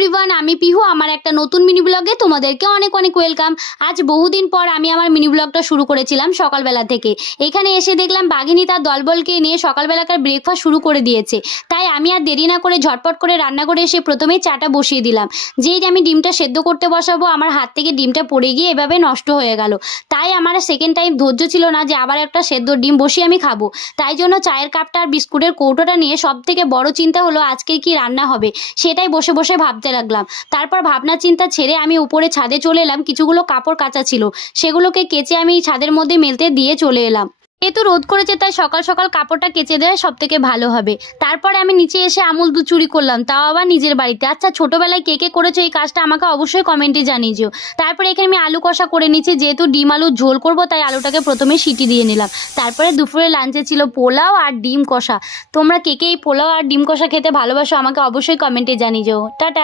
Everyone, আমি পিহু। আমার একটা নতুন মিনি ব্লগে তোমাদেরকে অনেক অনেক ওয়েলকাম। আজ বহুদিন পর আমি আমার মিনি ব্লগটা শুরু করেছিলাম সকালবেলা থেকে। এখানে এসে দেখলাম বাঘিনী তার দলবলকে নিয়ে সকালবেলাকার ব্রেকফাস্ট শুরু করে দিয়েছে। তাই আমি আর দেরি না করে ঝটপট করে রান্না করে এসে প্রথমেই চাটা বসিয়ে দিলাম। যেই আমি ডিমটা সেদ্ধ করতে বসাবো, আমার হাত থেকে ডিমটা পড়ে গিয়ে এভাবে নষ্ট হয়ে গেল। তাই আমার সেকেন্ড টাইম ধৈর্য ছিল না যে আবার একটা সেদ্ধ ডিম বসিয়ে আমি খাবো। তাই জন্য চায়ের কাপটা আর বিস্কুটের কৌটোটা নিয়ে সব থেকে বড় চিন্তা হলো আজকের কি রান্না হবে, সেটাই বসে বসে ভাবতে লাগলাম। তারপর ভাবনা চিন্তা ছেড়ে আমি উপরে ছাদে চলে এলাম। কিছুগুলো কাপড় কাচা ছিল, সেগুলোকে কেচে আমি ছাদের মধ্যে মেলতে দিয়ে চলে এলাম। যেহেতু রোদ করেছে তাই সকাল সকাল কাপড়টা কেচে দেওয়া সব থেকে ভালো হবে। তারপরে আমি নিচে এসে আমুল দুধ চুরি করলাম, তাও আবার নিজের বাড়িতে। আচ্ছা, ছোটবেলায় কে কে করেছো এই কাজটা আমাকে অবশ্যই কমেন্টে জানিয়েছো। তারপরে এখানে আমি আলু কষা করে নিচ্ছি, যেহেতু ডিম আলুর ঝোল করবো তাই আলুটাকে প্রথমে সিটি দিয়ে নিলাম। তারপরে দুপুরে লাঞ্চে ছিল পোলাও আর ডিম কষা। তোমরা কে কে এই পোলাও আর ডিম কষা খেতে ভালোবাসো আমাকে অবশ্যই কমেন্টে জানিয়েছো। টাটা।